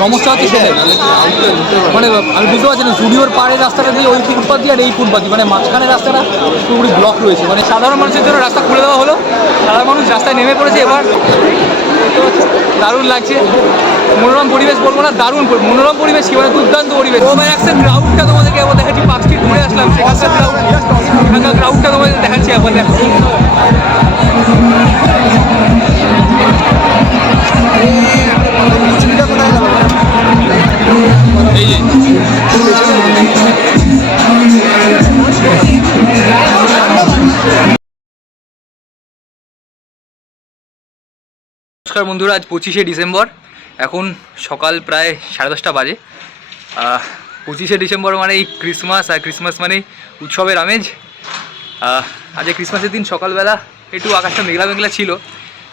সমস্যা হচ্ছে সেটাই। মানে আমি বুঝতে পারছি না স্টুডিওর পাড়ের রাস্তাটা দিয়ে ওই ফুটপাথ দিয়ে আর এই ফুটপাথ দিয়ে। মানে মাঝখানে রাস্তাটা পুরোপুরি ব্লক রয়েছে। মানে সাধারণ মানুষের জন্য রাস্তা খুলে দেওয়া হলো। সাধারণ মানুষ রাস্তায় নেমে পড়েছে এবার। দারুণ লাগছে। মনোরম পরিবেশ বলব না, দারুণ মনোরম পরিবেশ কি? মানে দুর্দান্ত পরিবেশ। ওভার অ্যাকশন গ্রাউন্ডটা তোমাদেরকে একবার দেখাচ্ছি, পাঁচ ফিট ঘুরে আসলাম গ্রাউন্ডটা তোমাদের দেখাচ্ছি একবার, দেখো। নমস্কার বন্ধুরা, আজ পঁচিশে ডিসেম্বর। এখন সকাল প্রায় সাড়ে দশটা বাজে। পঁচিশে ডিসেম্বর মানে এই ক্রিসমাস, আর ক্রিসমাস মানেই উৎসবের আমেজ। আজ ক্রিসমাসের দিন সকালবেলা একটু আকাশটা মেঘলা মেঘলা ছিল,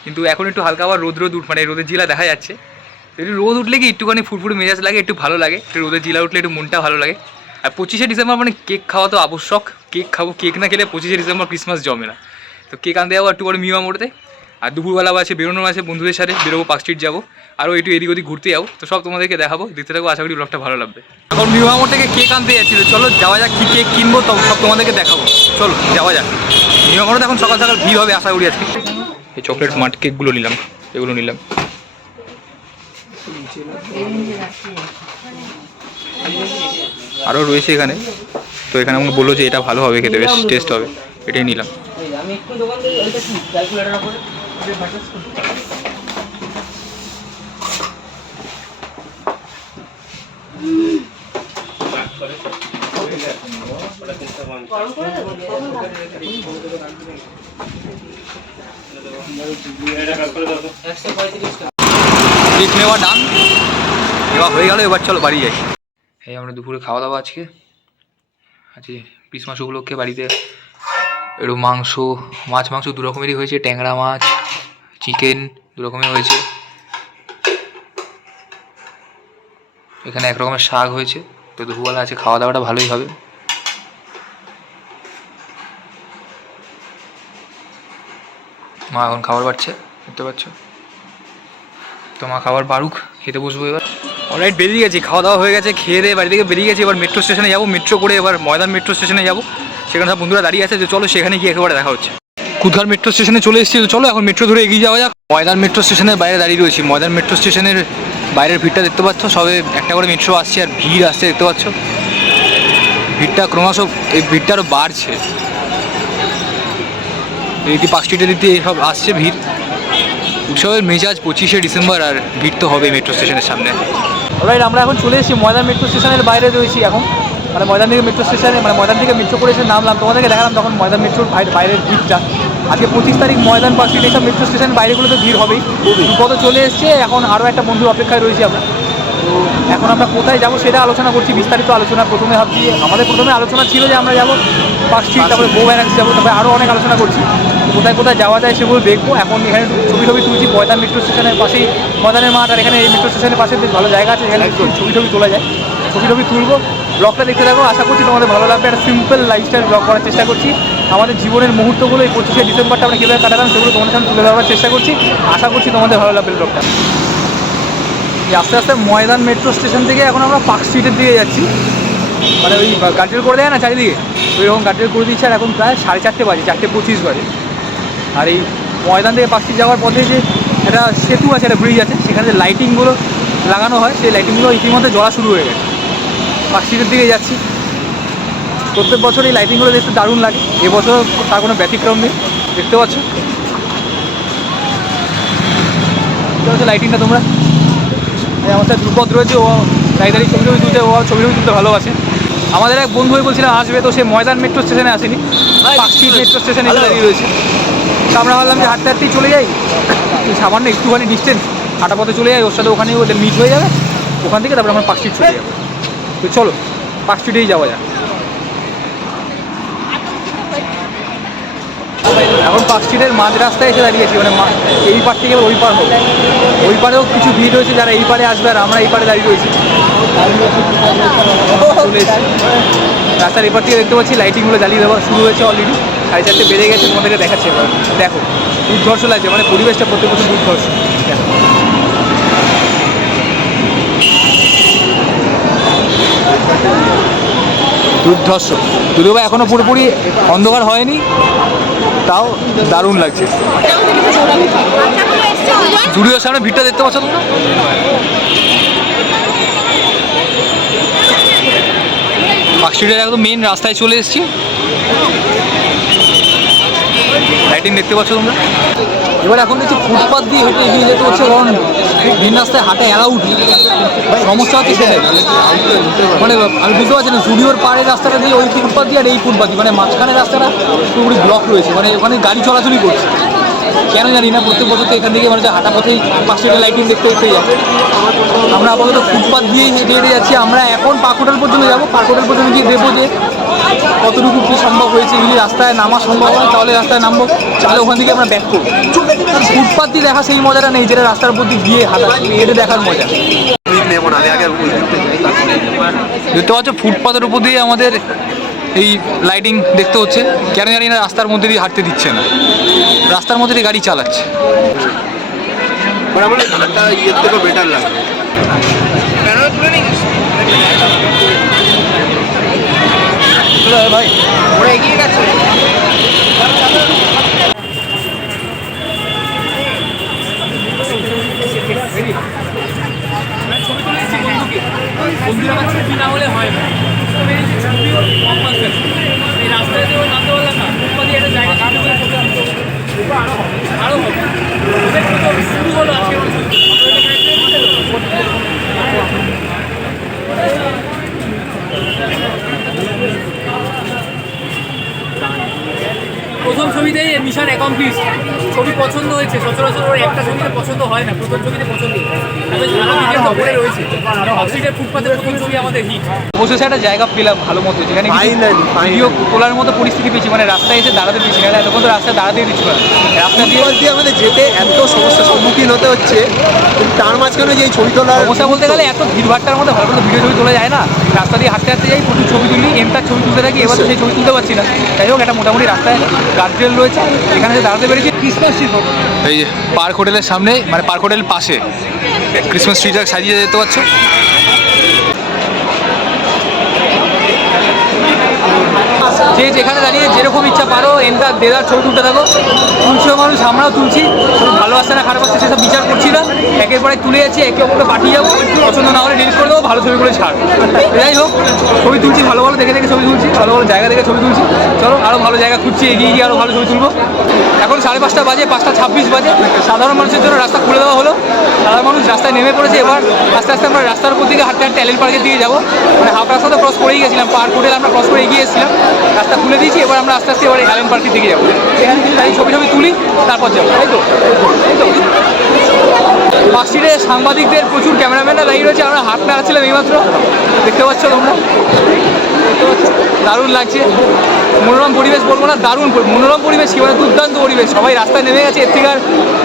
কিন্তু এখন একটু হালকা আবার রোদ রোদ মানে রোদের জিলা দেখা যাচ্ছে। একটু রোদ উঠলে কি একটুখানি ফুটফুট মেজাজ লাগে, একটু ভালো লাগে? একটু রোদের জিলা উঠলে একটু মনটা ভালো লাগে। আর পঁচিশে ডিসেম্বর মানে কেক খাওয়া তো আবশ্যক। কেক খাব, কেক না খেলে পঁচিশে ডিসেম্বর ক্রিসমাস জমে না। তো কেক আনতে যাব একটু করে মিয়া মোড়তে। আর দুপুরবেলা আছে বেরোনো আছে বন্ধুদের সাথে, বেরোবো পার্ক স্ট্রিট যাব। আরও একটু এদিক ওদিক ঘুরতে যাব। তো সব তোমাদেরকে দেখাবো, দেখতে থাকব আশা করি ব্লগটা ভালো লাগবে। এখন মিয়া মোড় থেকে কেক আনতে যাচ্ছিল। চলো যাওয়া যাক কী কেক কিনবো, তো সব তোমাদেরকে দেখাবো। চলো, যাওয়া যাক। মিয়া মোড়ে এখন সকাল সকাল ভিড় হবে, আশা করি আজকে। এই চকলেট মাঠ কেকগুলো নিলাম, এগুলো নিলাম। আরও রয়েছে এখানে। তো এখানে আমাকে বলল যে এটা ভালো হবে খেতে, বেশ টেস্ট হবে। এটাই নিলাম। একশো পঁয়ত্রিশ কেক নেওয়া ডান এবার হয়ে গেল, এবার চলো বাড়ি যাই। এই আমরা দুপুরে খাওয়া দাওয়া আজকে। আজকে পিস মাছ উপলক্ষে বাড়িতে একটু মাংস, মাছ মাংস দু রকমেরই হয়েছে, ট্যাংরা মাছ, চিকেন দু রকমের হয়েছে। এখানে এক রকমের শাক হয়েছে, তো দুপুরবেলা আছে খাওয়া দাওয়াটা ভালোই হবে। মা এখন খাবার পাচ্ছে, দেখতে পাচ্ছ? তো মা খাবার বারুক, খেতে বসবো এবার। অলরাইট বেরিয়ে গেছি, খাওয়া দাওয়া হয়ে গেছে, খেয়ে দিয়ে বাড়ি থেকে বেরিয়ে গেছি, এবার মেট্রো স্টেশনে যাব মেট্রো করে এবার ময়দান মেট্রো স্টেশনে যাব। সেখানে সব বন্ধুরা দাঁড়িয়ে আছে, যে চলো সেখানে গিয়ে একেবারে দেখা হচ্ছে। কুদঘাট মেট্রো স্টেশনে চলে এসেছি চলো এখন মেট্রো ধরে এগিয়ে যাওয়া যাক। ময়দান মেট্রো স্টেশনের বাইরে দাঁড়িয়ে রয়েছি। ময়দান মেট্রো স্টেশনের বাইরের ভিড়টা দেখতে পাচ্ছ, সবে একটা করে মেট্রো আসছে আর ভিড় আসছে দেখতে পাচ্ছ। ভিড়টা ক্রমশ, এই ভিড়টা আরও বাড়ছে। এই পাঁচ স্ট্রিটের দিক দিয়ে সব আসছে ভিড়। উৎসবের মেজাজ পঁচিশে ডিসেম্বর আর ভিড় তো হবে মেট্রো স্টেশনের সামনে। অলরাইট আমরা এখন চলে এসেছি ময়দান মেট্রো স্টেশনের বাইরে রয়েছি এখন। মানে ময়দান থেকে মেট্রো স্টেশনে মানে ময়দান থেকে মেট্রো করে এসে নামলাম। তোমাদেরকে দেখালাম তখন ময়দান মেট্রোর বাইরে বাইরের ভিড়টা। আজকে পঁচিশ তারিখ ময়দান পার্ক স্ট্রিট এইসব মেট্রো স্টেশন বাইরেগুলো তো ভিড় হবেই। কত চলে এসছে এখন আরও একটা বন্ধুর অপেক্ষায় রয়েছি আমরা। তো এখন আমরা কোথায় যাব সেটা আলোচনা করছি বিস্তারিত আলোচনা প্রথমে ভাবছি। আমাদের প্রথমে আলোচনা ছিল যে আমরা যাব পার্ক স্ট্রিট তারপরে বউ ব্যারাক্স যাব তারপরে আরও অনেক আলোচনা করছি। কোথায় কোথায় যাওয়া যায় সেগুলো দেখব। এখন এখানে ছবি ছবি তুলছি ময়দান মেট্রো স্টেশনের পাশেই ময়দানের মাঠ আর এখানে এই মেট্রো স্টেশনের পাশে বেশ ভালো জায়গা আছে এখানে ছবি ছবি তোলা যায়। ছবি ছবি তুলবো। ব্লগটা দেখতে থাকো আশা করছি তোমাদের ভালো লাগবে। একটা সিম্পল লাইফস্টাইল ব্লগ করার চেষ্টা করছি। আমাদের জীবনের মুহূর্তগুলো এই পঁচিশে ডিসেম্বরটা আমরা কীভাবে কাটালাম সেগুলো তোমাদের সামনে তুলে ধরার চেষ্টা করছি। আশা করছি তোমাদের ভালো লাগবে ব্লগটা এই আস্তে আস্তে ময়দান মেট্রো স্টেশন থেকে এখন আমরা পার্ক স্ট্রিটের দিকে যাচ্ছি। মানে ওই গার্ডেল করে দেয় না চারিদিকে? ওই রকম গার্ডেল করে দিচ্ছে আর এখন প্রায় সাড়ে চারটে বাজে চারটে পঁচিশ বাজে। আর এই ময়দান থেকে স্ট্রিট যাওয়ার পথে যে একটা সেতু আছে একটা ব্রিজ আছে সেখানে যে লাইটিংগুলো লাগানো হয় সেই লাইটিংগুলো ইতিমধ্যে জ্বলা শুরু হয়ে গেছে। স্ট্রিটের দিকে যাচ্ছি। প্রত্যেক বছর এই লাইটিংগুলো দেখতে দারুণ লাগে। এবছর তার কোনো ব্যতিক্রম নেই। দেখতে পাচ্ছ? দেখতে পাচ্ছ লাইটিংটা তোমরা? আমার সাথে ধ্রুপদ রয়েছে ও দাঁড়িয়ে ছবি ছবি তুলতে ও ছবি ছবি তুলতে ভালোবাসে। আমাদের এক বন্ধু হয়ে বলছিলাম আসবে তো সে ময়দান মেট্রো স্টেশনে আসেনি। স্ট্রিট মেট্রো স্টেশনে দাঁড়িয়ে রয়েছে। তো আমরা ভাবলাম যে হাঁটতে হাঁটতেই চলে যাই। সামান্য একটুখানি ডিস্টেন্স হাঁটা পথে চলে যাই, ওর সাথে ওখানে মিট হয়ে যাবে। ওখান থেকে তারপরে আমরা পার্ক স্ট্রিট চলে যাব। তো চলো পার্ক স্ট্রিটেই যাওয়া যাক। এখন পার্ক স্ট্রিটের মাঝ রাস্তায় এসে দাঁড়িয়েছি মানে এই পার থেকে ওই পার হোক ওই পারেও কিছু ভিড় হয়েছে যারা এই পারে আসবে আর আমরা এই পারে দাঁড়িয়ে রয়েছি। রাস্তার এপার থেকে দেখতে পাচ্ছি লাইটিংগুলো জ্বালিয়ে দেওয়া শুরু হয়েছে অলরেডি সাড়ে চারটে বেড়ে গেছে তোমাদেরকে দেখাচ্ছি এবার। দেখো উদ্ঘর্ষ লাগছে মানে পরিবেশটা প্রত্যেক বছর উদ্ঘর্ষ দুর্ধর্ষ। যদিও এখনও পুরোপুরি অন্ধকার হয়নি, তাও দারুণ লাগছে। দুর্গার সামনে ভিড়টা দেখতে পাচ্ছ তোমরা? পার্ক একদম মেন রাস্তায় চলে এসেছি। লাইটিং দেখতে পাচ্ছ তোমরা? এবার এখন দেখছি ফুটপাথ দিয়ে হেঁটে এগিয়ে যেতে হচ্ছে, কারণ ভিন রাস্তায় হাঁটে অ্যালাউড সমস্যা হচ্ছে সেটাই। মানে আমি বুঝতে পারছি না জুডিওর পাড়ের রাস্তাটা দিয়ে ওই ফুটপাথ দিয়ে আর এই ফুটপাথ দিয়ে মানে মাঝখানের রাস্তাটা পুরোপুরি ব্লক রয়েছে মানে ওখানে গাড়ি চলাচলই করছে। কেন জানি না, প্রত্যেক বছর তো এখান থেকে মানে হাঁটা পথেই পাঁচটা লাইটিং দেখতে দেখতে যাচ্ছে। আমরা আপাতত ফুটপাথ দিয়েই হেঁটে হেঁটে যাচ্ছি, আমরা এখন পার্ক হোটেল পর্যন্ত যাব পার্ক হোটেল পর্যন্ত গিয়ে দেখব যে কতটুকু কি সম্ভব হয়েছে? যদি রাস্তায় নামা সম্ভব হয় তাহলে রাস্তায় নামবো। তাহলে ওখান থেকে আমরা ব্যাক করব। ফুটপাথ দিয়ে দেখা সেই মজাটা নেই যেটা রাস্তার উপর দিয়ে গিয়ে হাঁটা। হেঁটে দেখার মজা। নেব না আমি আগে ওই দিকটা যাই তারপরে দেখতে পাচ্ছ ফুটপাথের উপর দিয়ে আমাদের এই লাইটিং দেখতে হচ্ছে। কেন জানি না রাস্তার মধ্যে দিয়ে হাঁটতে দিচ্ছে না। রাস্তার মধ্যে দিয়ে গাড়ি চালাচ্ছে। মানে বেটার লাগে ভাই ওরা এগিয়ে গেছে বন্ধুরা আমার ছবি না হলে হয় না তবে এই যে ছবি ওর কম্পালসারি এই রাস্তায় তো নামতে পারলাম না ফুটপাতে একটা জায়গা কাটতে পারে ফটো তুলতে হবে। এরপর আরও হবে আরও হবে ওদের মতো শুরু হলো আজকে আমার ছবি। আপনাদের এখানে প্রথম ছবিতেই অ্যাকমপ্লিশ ছবি পছন্দ হয়েছে সচরাচর ওর একটা ছবিতে পছন্দ হয় না প্রথম ছবিতে পছন্দ তবে সারা দিকের খবরে রয়েছে অক্সিডের ফুটপাতের প্রথম ছবি আমাদের হিট অবশেষে একটা জায়গা পেলাম ভালো মতো যেখানে. ভিডিও তোলার মতো পরিস্থিতি পেয়েছি মানে রাস্তায় এসে দাঁড়াতে পেয়েছি না এতক্ষণ তো রাস্তায় দিচ্ছিল না। রাস্তা দিয়ে আমাদের যেতে এত সমস্যার সম্মুখীন হতে হচ্ছে তার মাঝখানে যে এই ছবি তোলার সমস্যা বলতে গেলে এত ভিড় ভিড়ভাট্টার মধ্যে ভালো করে ভিডিও ছবি তোলা যায় না। রাস্তা দিয়ে হাঁটতে হাঁটতে যাই, প্রচুর ছবি তুলি এমটার ছবি তুলতে থাকি, এবার সেই ছবি তুলতে পারছি না। যাই হোক, একটা মোটামুটি রাস্তায় গার্ডরেল রয়েছে এখানে যে দাঁড়াতে পেরেছি ক্রিসমাস ট্রি এই পার্ক হোটেলের সামনে মানে পার্ক হোটেল পাশে ক্রিসমাস ট্রিটা সাজিয়ে যেতে পাচ্ছ। যে যেখানে দাঁড়িয়ে যেরকম ইচ্ছা পারো এনটা দেদার ছবি তুলতে থাকো। তুলছিও মানুষ, আমরাও তুলছি। ভালো আসছে না, খারাপ আসছে সেসব বিচার করছি না। একের পরে তুলে যাচ্ছি, একে অপরকে পাঠিয়ে যাব। পছন্দ না হলে ডিলিট করে দেবো, ভালো ছবি করে ছাড়। যাই হোক, ছবি তুলছি, ভালো ভালো দেখে দেখে ছবি তুলছি, ভালো ভালো জায়গা দেখে ছবি তুলছি। চলো আরও ভালো জায়গা খুঁজছি, এগিয়ে গিয়ে আরও ভালো ছবি তুলবো। এখন সাড়ে পাঁচটা বাজে, পাঁচটা ছাব্বিশ বাজে। সাধারণ মানুষের জন্য রাস্তা খুলে দেওয়া হলো। সাধারণ মানুষ রাস্তায় নেমে পড়েছে, এবার আস্তে আস্তে আমরা রাস্তার উপর দিকে হাঁটতে হাঁটতে অ্যালেন পার্কের দিকে যাব। মানে হাফ রাস্তা তো ক্রস করেই গেছিলাম পার্ক হোটেল আমরা ক্রস করে এগিয়ে এসেছিলাম। রাস্তা খুলে দিয়েছি, এবার আমরা আস্তে আস্তে এবার অ্যালেন পার্কের দিকে যাব। এখানে কিছু দাঁড়িয়ে ছবি ছবি তুলি, তারপর যাব। তাই তো তাই সাংবাদিকদের প্রচুর ক্যামেরাম্যানরা দাঁড়িয়ে রয়েছে, আমরা হাত নাড়াচ্ছিলাম এইমাত্র। দেখতে পাচ্ছ তোমরা? দারুণ লাগছে। মনোরম পরিবেশ বলব না, দারুণ মনোরম পরিবেশ কি মানে দুর্দান্ত পরিবেশ। সবাই রাস্তায় নেমে গেছে, এর থেকে আর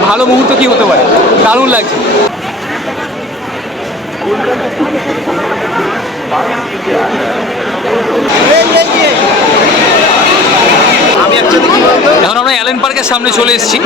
ভালো মুহূর্ত কি হতে পারে? দারুণ লাগছে। আমি একসাথে কি বলতো অ্যালেন পার্কের সামনে চলে এসেছি।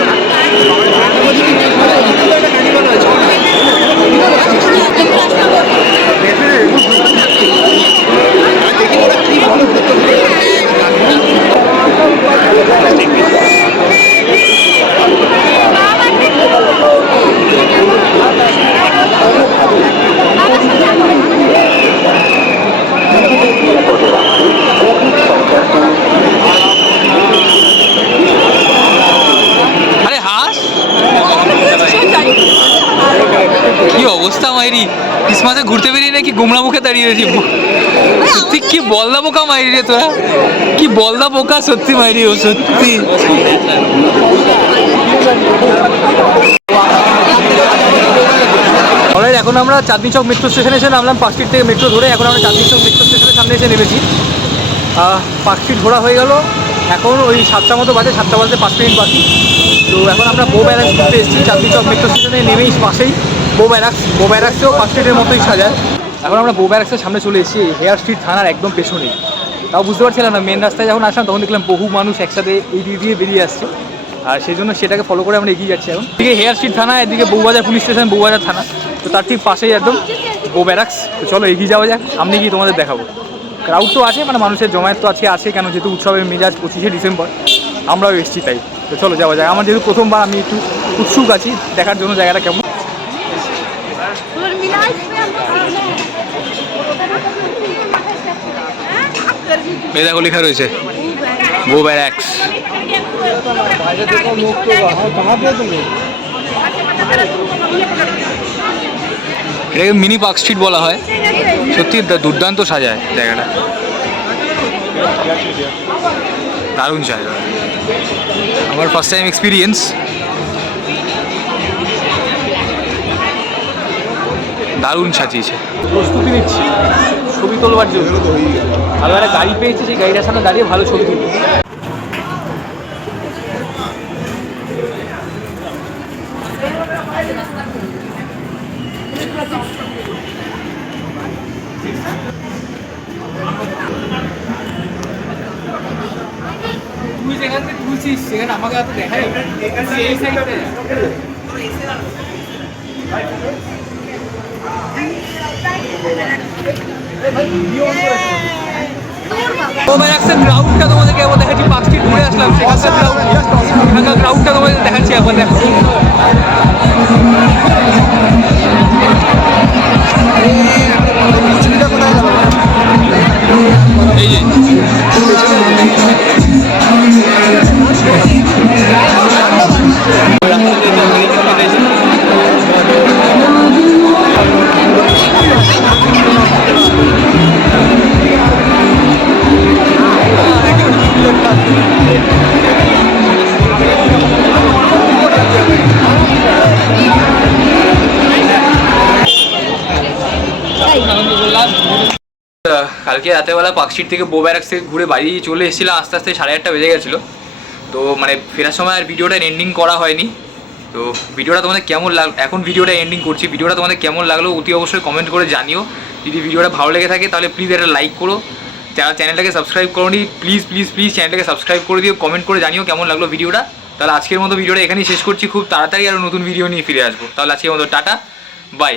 আরে হাস কি অবস্থা মাইরি ক্রিসমাসে ঘুরতে বেরিয়ে নাকি সত্যি কি বলদা বোকা মাইরি রে তোরা? কি বলদা বোকা সত্যি মাইরি ও, সত্যি। এখন আমরা চাঁদনি চক মেট্রো স্টেশনে এসে নামলাম। পার্ক স্ট্রিট থেকে মেট্রো ধরে এখন আমরা চাঁদনি চক মেট্রো স্টেশনের সামনে এসে নেমেছি। পার্ক স্ট্রিট ঘোরা হয়ে গেল। এখন ওই সাতটা মতো বাজে, সাতটা বাজতে পাঁচ মিনিট বাকি। তো এখন আমরা বো ব্যারাক্স ঘুরতে এসেছি। চাঁদনি চক মেট্রো স্টেশনে নেমেই পাশেই বো ব্যারাক্স বো ব্যারাক্সেও পার্ক স্ট্রিটের মতোই সাজায়। এখন আমরা বো ব্যারাক্সের সামনে চলে এসেছি। হেয়ার স্ট্রিট থানার একদম পেছনেই তাও বুঝতে পারছিলাম না মেন রাস্তায় যখন আসলাম তখন দেখলাম বহু মানুষ একসাথে এই দিক দিয়ে বেরিয়ে আসছে। আর সেই জন্য সেটাকে ফলো করে আমরা এগিয়ে যাচ্ছি এখন। এদিকে হেয়ার স্ট্রিট থানা, এদিকে বউবাজার পুলিশ স্টেশন বউবাজার থানা। তো তার ঠিক পাশেই একদম বো ব্যারাক্স তো চলো এগিয়ে যাওয়া যাক, সামনে গিয়ে তোমাদের দেখাবো। ক্রাউড তো আছে মানে মানুষের জমায়েত তো আছে কেন? যেহেতু উৎসবের মেজাজ পঁচিশে ডিসেম্বর, আমরাও এসেছি তাই। তো চলো যাওয়া যায় আমার যেহেতু প্রথমবার আমি একটু উৎসুক আছি, দেখার জন্য জায়গাটা কেমন? মেয়েদাগো লেখা রয়েছে। গো ব্যারাক্স এটাকে মিনি পার্ক স্ট্রিট বলা হয়। সত্যি দুর্দান্ত সাজায় জায়গাটা। দারুণ জায়গা। আমার ফার্স্ট টাইম এক্সপিরিয়েন্স দারুণ সাজিয়েছে। প্রস্তুতি নিচ্ছি। ছবি তোলবার জন্য। ভালো একটা গাড়ি পেয়েছি, সেই গাড়িটার সামনে দাঁড়িয়ে ভালো ছবি তুলবো তুই যেখান থেকে সেখানে আমাকে এত দেখা এই মোবাইল অ্যাকশন গ্রাউন্ডটা তোমাদেরকে একবার দেখাচ্ছি, পাঁচটি ঘুরে আসলাম, সেখানকার গ্রাউন্ড সেখানকার গ্রাউন্ডটা তোমাদের দেখাচ্ছি একবার দেখো। কালকে রাতেরবেলা পার্কস্ট্রিট থেকে বো ব্যারাক্স থেকে ঘুরে বাড়ি চলে এসেছিলাম আস্তে আস্তে সাড়ে আটটা বেজে গেছিল। তো মানে ফেরার সময় আর ভিডিওটা এন্ডিং করা হয়নি। তো ভিডিওটা তোমাদের কেমন লাগ, এখন ভিডিওটা এন্ডিং করছি। ভিডিওটা তোমাদের কেমন লাগল অতি অবশ্যই কমেন্ট করে জানিও। যদি ভিডিওটা ভালো লেগে থাকে তাহলে প্লিজ একটা লাইক করো। যারা চ্যানেলটাকে সাবস্ক্রাইব করোনি প্লিজ প্লিজ প্লিজ চ্যানেলটাকে সাবস্ক্রাইব করে দিও। কমেন্ট করে জানিও কেমন লাগল ভিডিওটা। তাহলে আজকের মতো ভিডিওটা এখানেই শেষ করছি। খুব তাড়াতাড়ি আরও নতুন ভিডিও নিয়ে ফিরে আসব। তাহলে আজকের মতো টাটা। বাই